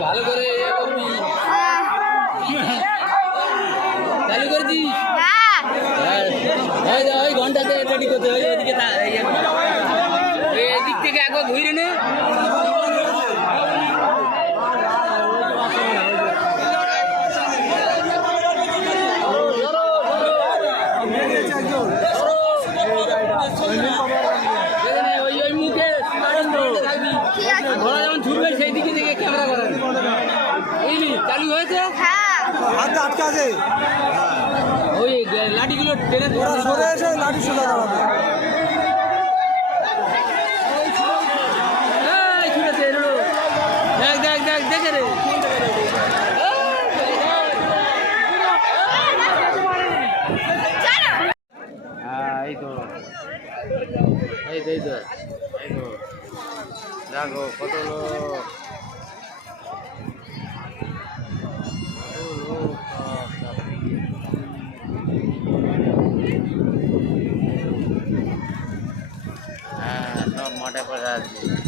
ভালো করে চালু করেছিস ওই ঘন্টাতে রেডি করতে হবে ওইদিকে এদিক থেকে একবার ধুইরে নে ওই মুখে ঘোড়া যেমন ছুটবে সেই দিকে থেকে ক্যামেরা করাবে বুঝলি চালু হয়েছে আটকা আছে ওই লাঠিগুলো টেনে সরে এসে লাঠি সোজা দাঁড়াবে দেখ দেখ দেখ দেখে রে এই তো এই তো এই তো এই তো দেখো কত লোক হ্যাঁ সব মাঠে পড়ে আছে